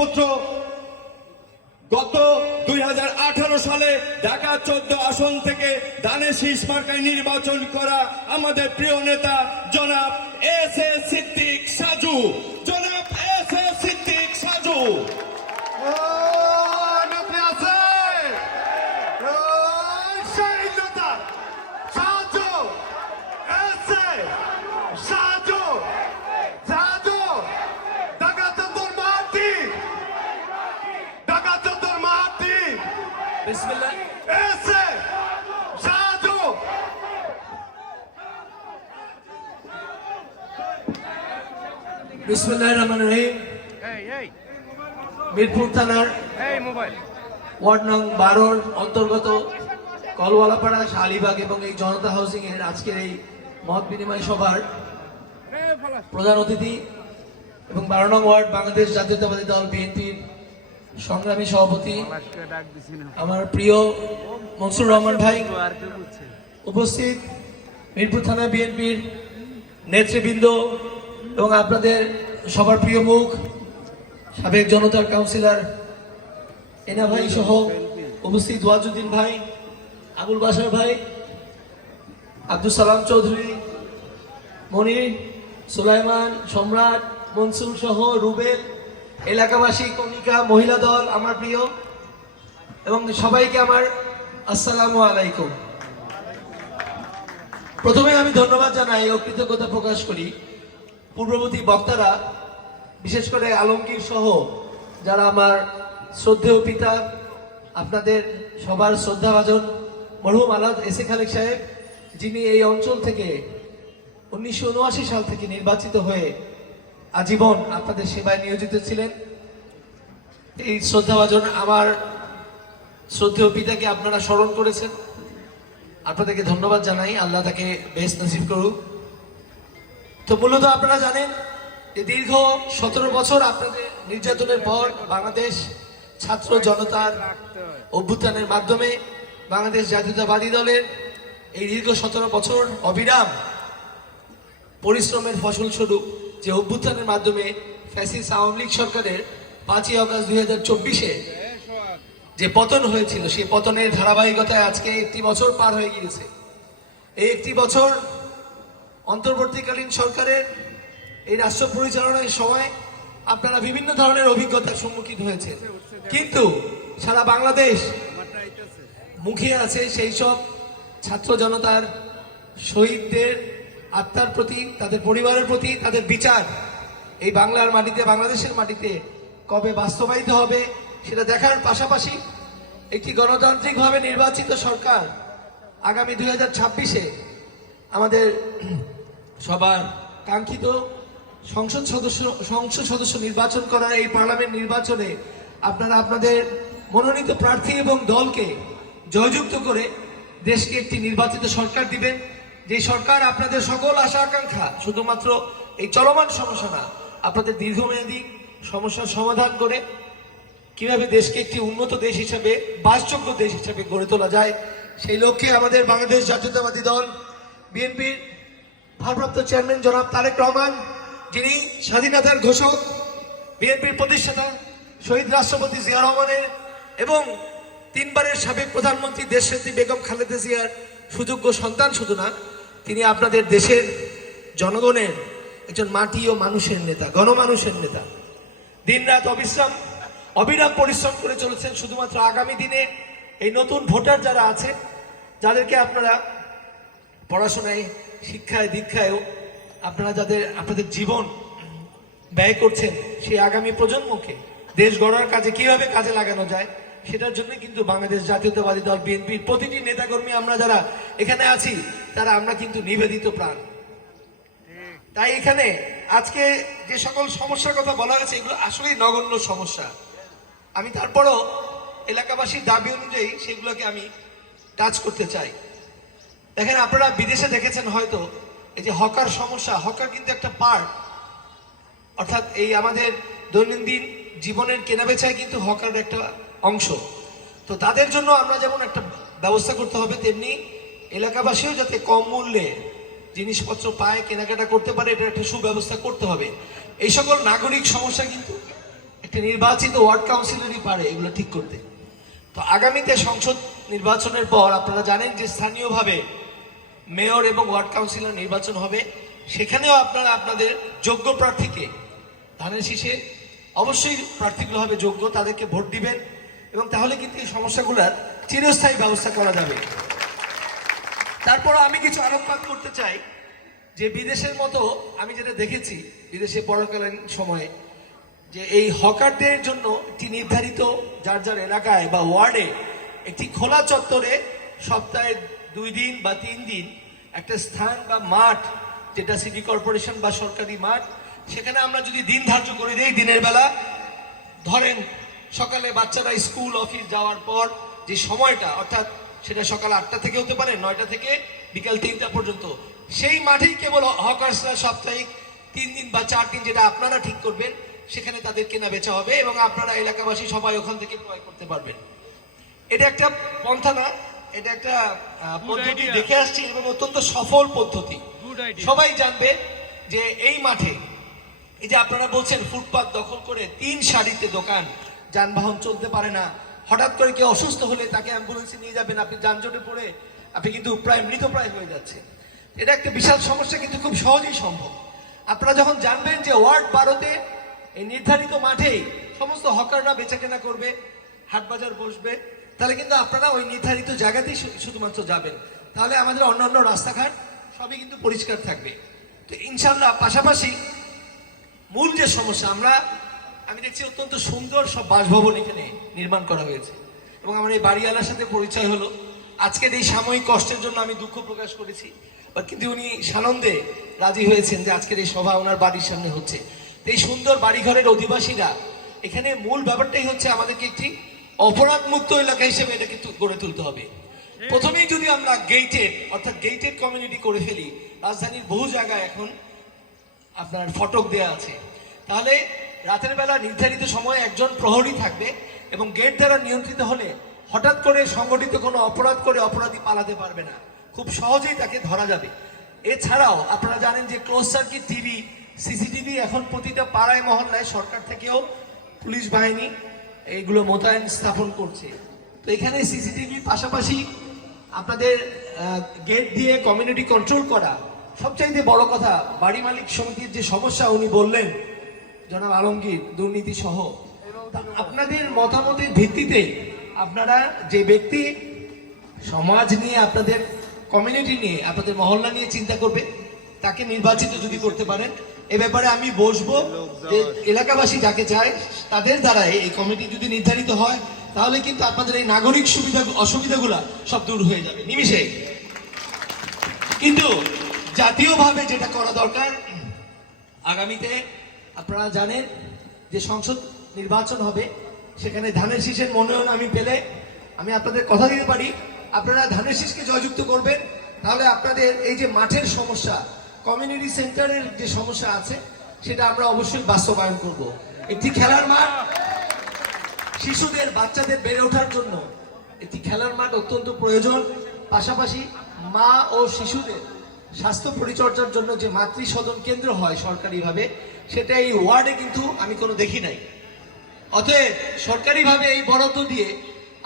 সুপুত্র গত দুই হাজার আঠারো সালে ঢাকা চোদ্দ আসন থেকে দানে শীষ মার্কায় নির্বাচন করা আমাদের প্রিয় নেতা জনাব এস এ সিদ্দিক সাজু। জনাব এস এ সিদ্দিক সাজু ও আপনি আছে ও সেই নেতা সাজু এসে সাজু সাজু ঢাকা চন্দর মাটি ঢাকা চন্দর মাটি বিসমিল্লাহ এসে সাজু বিসমিল্লাহির রহমানির রহিম। মিরপুর থানার ওয়ার্ড নং বারোর অন্তর্গত কলওয়ালাপাড়া শালিবাগ এবং এই জনতা হাউসিং এর আজকের এই মত বিনিময় সভার প্রধান অতিথি এবং বারো নং ওয়ার্ড বাংলাদেশ জাতীয়তাবাদী দল বিএনপির সংগ্রামী সভাপতি আমার প্রিয় মনসুর রহমান ভাই উপস্থিত মিরপুর থানা বিএনপির নেতৃবৃন্দ এবং আপনাদের সবার প্রিয় মুখ, সাবেক জনতার কাউন্সিলর এনা ভাই সহ উপস্থিত ওয়াজুদ্দিন ভাই, আবুল বাসার ভাই আব্দুল সালাম চৌধুরী, মনির, সুলাইমান, সম্রাট, মনসুর সহ রুবেল, এলাকাবাসী, কণিকা, মহিলা দল, আমার প্রিয়, এবং সবাইকে আমার আসসালামু আলাইকুম। প্রথমে আমি ধন্যবাদ জানাই ও কৃতজ্ঞতা প্রকাশ করি। পূর্ববর্তী বক্তারা, বিশেষ করে আলমগীর সহ যারা আমার শ্রদ্ধেয় পিতা, আপনাদের সবার শ্রদ্ধাভাজন মরহুম আলাদ এসে খালেক সাহেব, যিনি এই অঞ্চল থেকে উনিশশো উনআশি সাল থেকে নির্বাচিত হয়ে আজীবন আপনাদের সেবায় নিয়োজিত ছিলেন। এই শ্রদ্ধাভাজন আমার শ্রদ্ধেয় পিতাকে আপনারা স্মরণ করেছেন। আপনাদেরকে ধন্যবাদ জানাই। আল্লাহ তাকে বেশ নসিব করুক। তো মূলত আপনারা জানেন যে দীর্ঘ সতেরো বছর আপনাদের নির্যাতনের পর বাংলাদেশ ছাত্র জনতার অভ্যুত্থানের মাধ্যমে বাংলাদেশ জাতীয়তাবাদী দলের এই দীর্ঘ সতেরো বছর অবিরাম পরিশ্রমের ফসল স্বরূপ যে অভ্যুত্থানের মাধ্যমে ফ্যাসিস আওয়ামী লীগ সরকারের পাঁচই আগস্ট দুই হাজার চব্বিশে যে পতন হয়েছিল, সেই পতনের ধারাবাহিকতায় আজকে একটি বছর পার হয়ে গিয়েছে। এই একটি বছর অন্তর্বর্তীকালীন সরকারের এই রাষ্ট্র পরিচালনার সময় আপনারা বিভিন্ন ধরনের অভিজ্ঞতার সম্মুখীন হয়েছে কিন্তু সারা বাংলাদেশ মুখে আছে সেই সব ছাত্র জনতার শহীদদের আত্মার প্রতি, তাদের পরিবারের প্রতি, তাদের বিচার। এই বাংলার মাটিতে, বাংলাদেশের মাটিতে কবে বাস্তবায়িত হবে সেটা দেখার পাশাপাশি একটি গণতান্ত্রিকভাবে নির্বাচিত সরকার আগামী দুই হাজার ছাব্বিশে আমাদের সবার কাঙ্ক্ষিত সংসদ সদস্য সংসদ সদস্য নির্বাচন করার এই পার্লামেন্ট নির্বাচনে আপনারা আপনাদের মনোনীত প্রার্থী এবং দলকে জয়যুক্ত করে দেশকে একটি নির্বাচিত সরকার দিবেন। যে সরকার আপনাদের সকল আশা আকাঙ্ক্ষা, শুধুমাত্র এই চলমান সমস্যা না, আপনাদের দীর্ঘমেয়াদী সমস্যার সমাধান করে কীভাবে দেশকে একটি উন্নত দেশ হিসাবে, বাসযোগ্য দেশ হিসাবে গড়ে তোলা যায়, সেই লক্ষ্যে আমাদের বাংলাদেশ জাতীয়তাবাদী দল, বিএনপির ভারপ্রাপ্ত চেয়ারম্যান জনাব তারেক রহমান, যিনি স্বাধীনতার ঘোষক, বিএনপির প্রতিষ্ঠাতা, শহীদ রাষ্ট্রপতি জিয়া রহমানের এবং তিনবারের সাবেক প্রধানমন্ত্রী দেশনেত্রী বেগম খালেদা জিয়ার সুযোগ্য সন্তান শুধু না, তিনি আপনাদের দেশের জনগণের একজন মাটি ও মানুষের নেতা, গণমানুষের নেতা। দিনরাত অবিশ্রাম, অবিরাম পরিশ্রম করে চলেছেন শুধুমাত্র আগামী দিনে এই নতুন ভোটার যারা আছে যাদেরকে আপনারা পড়াশোনায় শিক্ষায়, দীক্ষায়ও আপনারা যাদের, আপনাদের জীবন ব্যয় করছেন সেই আগামী প্রজন্মকে দেশ গড়ার কাজে কীভাবে কাজে লাগানো যায়, সেটার জন্য কিন্তু বাংলাদেশ জাতীয়তাবাদী দল, বিএনপির প্রতিটি নেতাকর্মী আমরা যারা এখানে আছি, তারা আমরা কিন্তু নিবেদিত প্রাণ। তাই এখানে আজকে যে সকল সমস্যার কথা বলা হয়েছে, এগুলো আসলেই নগণ্য সমস্যা। আমি তারপরও এলাকাবাসীর দাবি অনুযায়ী সেগুলোকে আমি টাচ করতে চাই। দেখেন, আপনারা বিদেশে দেখেছেন হয়তো এই যে হকার সমস্যা, হকার কিন্তু একটা পার্ট অর্থাৎ এই আমাদের দৈনন্দিন জীবনের কেনাবেচায় কিন্তু হকার একটা অংশ। তো তাদের জন্য আমরা যেমন একটা ব্যবস্থা করতে হবে, তেমনি এলাকাবাসীও যাতে কম মূল্যে জিনিসপত্র পায়, কেনাকাটা করতে পারে এটা একটা সুব্যবস্থা করতে হবে। এই সকল নাগরিক সমস্যা কিন্তু একটা নির্বাচিত ওয়ার্ড কাউন্সিলরই পারে এগুলো ঠিক করতে। তো আগামীতে সংসদ নির্বাচনের পর আপনারা জানেন যে স্থানীয়ভাবে মেয়র এবং ওয়ার্ড কাউন্সিলর নির্বাচন হবে, সেখানেও আপনারা আপনাদের যোগ্য প্রার্থীকে ধানের শীষে অবশ্যই প্রার্থীগুলো হবে যোগ্য, তাদেরকে ভোট দিবেন এবং তাহলে কিন্তু এই সমস্যাগুলোর চিরস্থায়ী ব্যবস্থা করা যাবে। তারপর আমি কিছু আলোকপাত করতে চাই, যে বিদেশের মতো আমি যেটা দেখেছি, বিদেশে পরকালীন সময়ে, যে এই হকারদের জন্য একটি নির্ধারিত যার যার এলাকায় বা ওয়ার্ডে একটি খোলা চত্বরে সপ্তাহে দুই দিন বা তিন দিন একটা স্থান বা মাঠ, যেটা সিটি কর্পোরেশন বা সরকারি মাঠ, সেখানে আমরা যদি দিন ধার্য করে দিই দিনের বেলা, ধরেন সকালে বাচ্চারা স্কুল অফিস যাওয়ার পর যে সময়টা, অর্থাৎ সেটা সকাল আটটা থেকে হতে পারে, নয়টা থেকে বিকাল তিনটা পর্যন্ত, সেই মাঠেই কেবল হকার্সরা সাপ্তাহিক তিন দিন বা চার দিন যেটা আপনারা ঠিক করবেন, সেখানে তাদের কেনা বেচা হবে এবং আপনারা এলাকাবাসী সবাই ওখান থেকে ক্রয় করতে পারবেন। এটা একটা পন্থা না এটা একটা পদ্ধতি দেখে আসছি এবং অত্যন্ত সফল পদ্ধতি। সবাই জানবে যে এই মাঠে এই যে আপনারা বলছেন ফুটপাত দখল করে তিন সারিতে দোকান যানবাহন চলতে পারে না হঠাৎ করে কেউ অসুস্থ হলে তাকে অ্যাম্বুলেন্সে নিয়ে যাবেন আপনি যানজটে পড়ে আপনি কিন্তু প্রায় মৃতপ্রায় হয়ে যাচ্ছে এটা একটা বিশাল সমস্যা কিন্তু খুব সহজেই সম্ভব। আপনারা যখন জানবেন যে ওয়ার্ড বারোতে এই নির্ধারিত মাঠেই সমস্ত হকাররা বেচাকেনা করবে হাট বাজার বসবে তাহলে কিন্তু আপনারা ওই নির্ধারিত জায়গাতেই শুধুমাত্র যাবেন। তাহলে আমাদের অন্যান্য রাস্তাঘাট সবই কিন্তু পরিষ্কার থাকবে। তো ইনশাল্লাহ পাশাপাশি মূল যে সমস্যা, আমরা, আমি দেখছি অত্যন্ত সুন্দর সব বাসভবন এখানে নির্মাণ করা হয়েছে। এবং আমার এই বাড়িওয়ালার সাথে পরিচয় হলো। আজকের এই সাময়িক কষ্টের জন্য আমি দুঃখ প্রকাশ করেছি। বাট কিন্তু উনি সানন্দে রাজি হয়েছেন যে আজকের এই সভা ওনার বাড়ির সামনে হচ্ছে। এই সুন্দর বাড়িঘরের অধিবাসীরা, এখানে মূল ব্যাপারটাই হচ্ছে আমাদেরকে একটি অপরাধ মুক্ত এলাকা হিসেবে এটাকে গড়ে তুলতে হবে। প্রথমেই যদি আমরা গেটেড অর্থাৎ গেটেড কমিউনিটি করে ফেলি, রাজধানীর বহু জায়গায় এখন আপনার ফটক দেয়া আছে। তাহলে রাতের বেলা নির্ধারিত সময়ে একজন প্রহরী থাকবে এবং গেট দ্বারা নিয়ন্ত্রিত হলে হঠাৎ করে সংগঠিত কোনো অপরাধ করে অপরাধী পালাতে পারবে না। খুব সহজেই তাকে ধরা যাবে। এছাড়াও আপনারা জানেন যে ক্লোজ সার্কিট টিভি সিসিটিভি এখন প্রতিটা পাড়ায়, মহল্লায় সরকার থেকেও পুলিশ বাহিনী এইগুলো মোতায়েন স্থাপন করছে। তো এখানে সিসিটিভি পাশাপাশি আপনাদের গেট দিয়ে কমিউনিটি কন্ট্রোল করা সবচাইতে বড় কথা, বাড়ি মালিক সমিতির যে সমস্যা উনি বললেন, জনাব আলমগীর, দুর্নীতি সহ। আপনাদের মতামতের ভিত্তিতে আপনারা যে ব্যক্তি সমাজ নিয়ে, আপনাদের কমিউনিটি নিয়ে, আপনাদের মহল্লা নিয়ে চিন্তা করবে, তাকে নির্বাচিত যদি করতে পারেন এ ব্যাপারে আমি বসবো যে এলাকাবাসী যাকে চায়, তাদের দ্বারাই এই কমিটি যদি নির্ধারিত হয়, তাহলে কিন্তু আপনাদের এই নাগরিক সুবিধা, অসুবিধাগুলা সব দূর হয়ে যাবে। নিমিশে কিন্তু জাতীয়ভাবে যেটা করা দরকার, আগামীতে আপনারা জানেন যে সংসদ নির্বাচন হবে, সেখানে ধানের শীষের মনোনয়ন আমি পেলে আমি আপনাদের কথা দিতে পারি। আপনারা ধানের শীষকে জয়যুক্ত করবেন, তাহলে আপনাদের এই যে মাঠের সমস্যা কমিউনিটি সেন্টারের যে সমস্যা আছে, সেটা আমরা অবশ্যই বাস্তবায়ন করব। একটি খেলার মাঠ শিশুদের, বাচ্চাদের বেড়ে ওঠার জন্য। একটি খেলার মাঠ অত্যন্ত প্রয়োজন। পাশাপাশি মা ও শিশুদের স্বাস্থ্য পরিচর্যার জন্য যে মাতৃ সদন কেন্দ্র হয় সরকারিভাবে, সেটা এই ওয়ার্ডে কিন্তু আমি কোনো দেখি নাই। অতএব সরকারিভাবে এই বরাদ্দ দিয়ে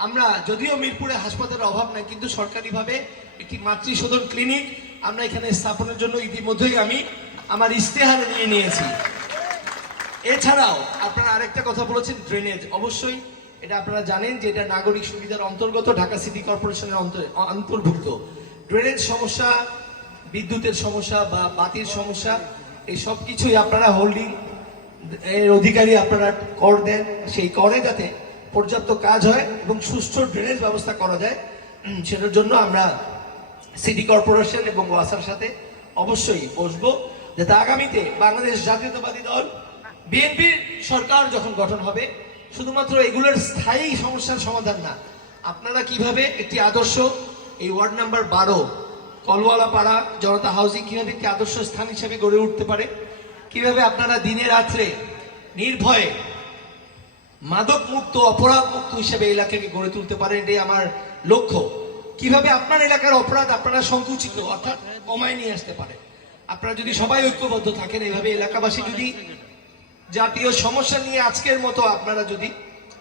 আমরা, যদিও মিরপুরে হাসপাতালের অভাব নাই, কিন্তু সরকারিভাবে একটি মাতৃ সদন ক্লিনিক আমরা এখানে স্থাপনের জন্য ইতিমধ্যেই আমি আমার ইস্তেহারে নিয়ে নিয়েছি। এছাড়াও আপনারা আরেকটা কথা বলেছেন ড্রেনেজ অবশ্যই এটা আপনারা জানেন যে এটা নাগরিক সুবিধার অন্তর্গত ঢাকা সিটি কর্পোরেশনের অন্তর- অন্তর্ভুক্ত। ড্রেনেজ সমস্যা, বিদ্যুতের সমস্যা বা বাতির সমস্যা, এই সব কিছুই আপনারা হোল্ডিং এর অধিকারী আপনারা কর দেন, সেই করে যাতে পর্যাপ্ত কাজ হয় এবং সুষ্ঠু ড্রেনেজ ব্যবস্থা করা যায়। সেটার জন্য আমরা সিটি কর্পোরেশন এবং ওয়াসার সাথে অবশ্যই বসবো যাতে আগামীতে বাংলাদেশ জাতীয়তাবাদী দল, বিএনপির সরকার যখন গঠন হবে, শুধুমাত্র এগুলোর স্থায়ী সমস্যার সমাধান না, আপনারা কীভাবে একটি আদর্শ, এই ওয়ার্ড নাম্বার বারো কলওয়ালা পাড়া জনতা হাউজিং কীভাবে একটি আদর্শ স্থান হিসেবে গড়ে উঠতে পারে? কীভাবে আপনারা দিনে রাত্রে নির্ভয়ে মাদক মুক্ত অপরাধ মুক্ত হিসেবে এলাকাকে গড়ে তুলতে পারেন? এটাই আমার লক্ষ্য। কীভাবে আপনার এলাকার অপরাধ আপনারা সংকুচিত অর্থাৎ কমায় নিয়ে আসতে পারে? আপনারা যদি সবাই ঐক্যবদ্ধ থাকেন, এইভাবে এলাকাবাসী যদি জাতীয় সমস্যা নিয়ে আজকের মতো আপনারা যদি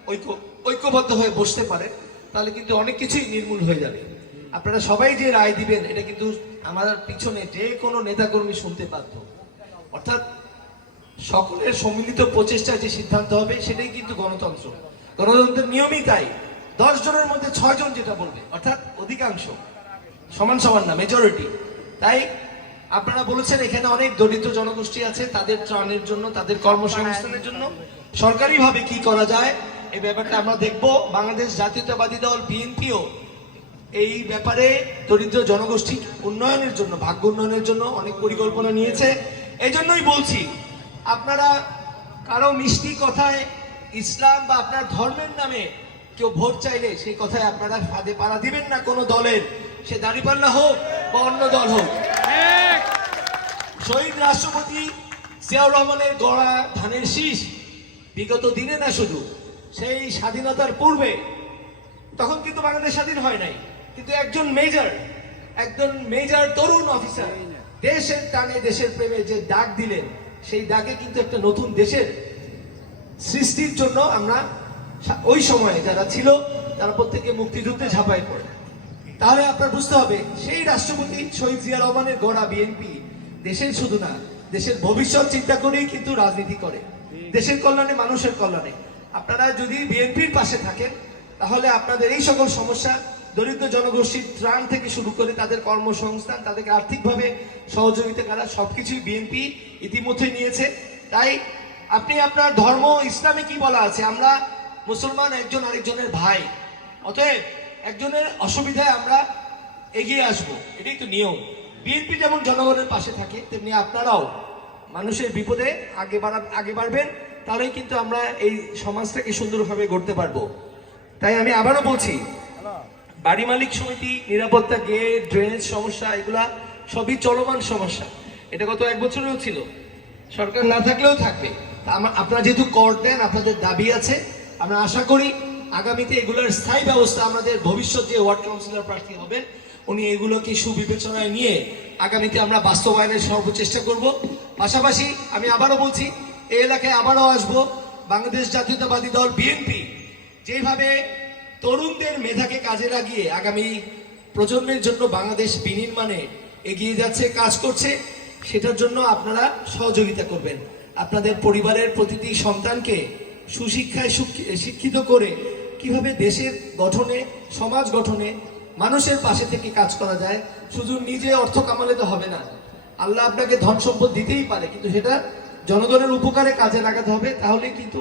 ঐক্য, ঐক্যবদ্ধ হয়ে বসতে পারেন, তাহলে কিন্তু অনেক কিছুই নির্মূল হয়ে যাবে। আপনারা সবাই যে রায় দিবেন, এটা কিন্তু আমার পিছনে যে কোনো নেতাকর্মী শুনতে বাধ্য। অর্থাৎ সকলের সম্মিলিত প্রচেষ্টায় যে সিদ্ধান্ত হবে, সেটাই কিন্তু গণতন্ত্র। গণতন্ত্রের নিয়মই তাই। দশ জনের মধ্যে ছয় জন যেটা বলবে, অর্থাৎ অধিকাংশ, সমান সমান না মেজরিটি তাই আপনারা বলেছেন এখানে অনেক দরিদ্র জনগোষ্ঠী আছে, তাদের ত্রাণের জন্য, তাদের কর্মসংস্থানের জন্য। সরকারিভাবে কি করা যায়, এই ব্যাপারটা আমরা দেখব। বাংলাদেশ জাতীয়তাবাদী দল, বিএনপিও এই ব্যাপারে দরিদ্র জনগোষ্ঠী উন্নয়নের জন্য, ভাগ্য উন্নয়নের জন্য অনেক পরিকল্পনা নিয়েছে। এই জন্যই বলছি, আপনারা কারও মিষ্টি কথায় ইসলাম বা আপনার ধর্মের নামে কেউ ভোট চাইলে সেই কথায় আপনারা ফাঁদে পাড়া দিবেন না কোনো দলের। সে দাঁড়িপাল্লা হোক বা অন্য দল হোক। শহীদ রাষ্ট্রপতি জিয়াউর রহমানের গড়া ধানের শীষ বিগত দিনে না শুধু সেই স্বাধীনতার পূর্বে। তখন কিন্তু বাংলাদেশ স্বাধীন হয় নাই। কিন্তু একজন মেজর একজন মেজর তরুণ অফিসার দেশের টানে দেশের প্রেমে যে ডাক দিলেন সেই ডাকে কিন্তু একটা নতুন দেশের সৃষ্টির জন্য আমরা ওই সময়ে যারা ছিল, তারা প্রত্যেকে মুক্তিযুদ্ধে ঝাঁপাই পড়ে। তাহলে আপনার বুঝতে হবে, সেই রাষ্ট্রপতি শহীদ জিয়া রহমানের গড়া বিএনপি দেশের শুধু না, দেশের ভবিষ্যৎ চিন্তা করেই কিন্তু রাজনীতি করে। দেশের কল্যাণে, মানুষের কল্যাণে। আপনারা যদি বিএনপির পাশে থাকেন, তাহলে আপনাদের এই সকল সমস্যা, দরিদ্র জনগোষ্ঠীর ত্রাণ থেকে শুরু করে তাদের কর্মসংস্থান, তাদেরকে আর্থিকভাবে সহযোগিতা করা, সবকিছুই বিএনপি ইতিমধ্যে নিয়েছে। তাই আপনি আপনার ধর্ম, ইসলামে কি বলা আছে? আমরা মুসলমান একজন আরেকজনের ভাই। অতএব একজনের অসুবিধায় আমরা এগিয়ে আসব। এটাই তো নিয়ম। বিএনপি যেমন জনগণের পাশে থাকে, তেমনি আপনারাও মানুষের বিপদে আগে বাড়া, আগে বাড়বেন, তাহলেই কিন্তু আমরা এই সমাজটাকে সুন্দরভাবে গড়তে পারব। তাই আমি আবারও বলছি, বাড়ি মালিক সমিতি, নিরাপত্তা গেট, ড্রেনেজ সমস্যা, এগুলা সবই চলমান সমস্যা। এটা গত এক বছরেও ছিল। সরকার না থাকলেও থাকবে। আপনারা যেহেতু কর দেন, আপনাদের দাবি আছে আমরা আশা করি আগামীতে এগুলোর স্থায়ী ব্যবস্থা আমাদের ভবিষ্যৎ যে ওয়ার্ড কাউন্সিলর প্রার্থী হবেন, উনি এগুলোকে সুবিবেচনায় নিয়ে আগামীতে আমরা বাস্তবায়নের সর্বচেষ্টা করব। পাশাপাশি আমি আবারও বলছি, এই এলাকায় আবারও আসব। বাংলাদেশ জাতীয়তাবাদী দল বিএনপি যেভাবে তরুণদের মেধাকে কাজে লাগিয়ে আগামী প্রজন্মের জন্য বাংলাদেশ বিনির্মাণে এগিয়ে যাচ্ছে, কাজ করছে, সেটার জন্য আপনারা সহযোগিতা করবেন। আপনাদের পরিবারের প্রতিটি সন্তানকে সুশিক্ষায় শিক্ষিত করে কীভাবে দেশের গঠনে, সমাজ গঠনে মানুষের পাশে থেকে কাজ করা যায় শুধু নিজে অর্থ কামালে তো হবে না। আল্লাহ আপনাকে ধন সম্পদ দিতেই পারে, কিন্তু সেটা জনগণের উপকারে কাজে লাগাতে হবে তাহলে কিন্তু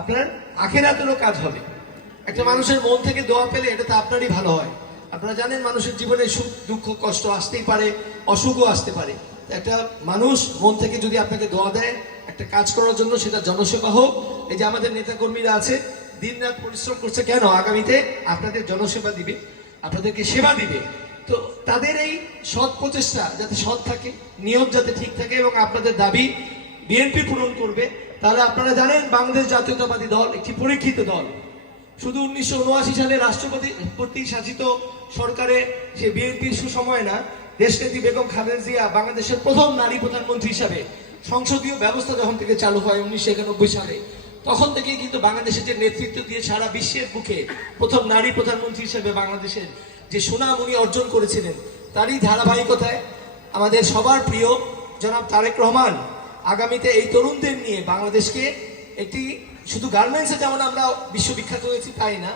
আপনার আখের আখেরাতেরও কাজ হবে। একটা মানুষের মন থেকে দোয়া পেলে এটা তো আপনারই ভালো হয়। আপনারা জানেন মানুষের জীবনে সুখ, দুঃখ, কষ্ট আসতেই পারে, অসুখও আসতে পারে। একটা মানুষ মন থেকে যদি আপনাকে দোয়া দেয়, একটা কাজ করার জন্য সেটা জনসেবা হোক। এই যে আমাদের নেতাকর্মীরা আছে দিন রাত পরিশ্রম করছে কেন? আগামীতে আপনাদের জনসেবা দিবে, আপনাদেরকে সেবা দিবে। তো তাদের এই সৎ প্রচেষ্টা যাতে সৎ থাকে, নিয়ম যাতে ঠিক থাকে এবং আপনাদের দাবি বিএনপি পূরণ করবে, তাহলে আপনারা জানেন বাংলাদেশ জাতীয়তাবাদী দল একটি পরীক্ষিত দল। শুধু উনিশশো উনআশি সালে রাষ্ট্রপতি কর্তৃক শাসিত সরকারে সে বিএনপির সুসময় না দেশনেত্রী বেগম খালেদা জিয়া বাংলাদেশের প্রথম নারী প্রধানমন্ত্রী হিসাবে সংসদীয় ব্যবস্থা যখন থেকে চালু হয় উনিশশো একানব্বই সালে, তখন থেকেই কিন্তু বাংলাদেশের যে নেতৃত্ব দিয়ে সারা বিশ্বের বুকে প্রথম নারী প্রধানমন্ত্রী হিসেবে বাংলাদেশের যে সুনাম উনি অর্জন করেছিলেন, তারই ধারাবাহিকতায় আমাদের সবার প্রিয় জনাব তারেক রহমান আগামীতে এই তরুণদের নিয়ে বাংলাদেশকে একটি শুধু গার্মেন্টসে যেমন আমরা বিশ্ববিখ্যাত হয়েছি তাই না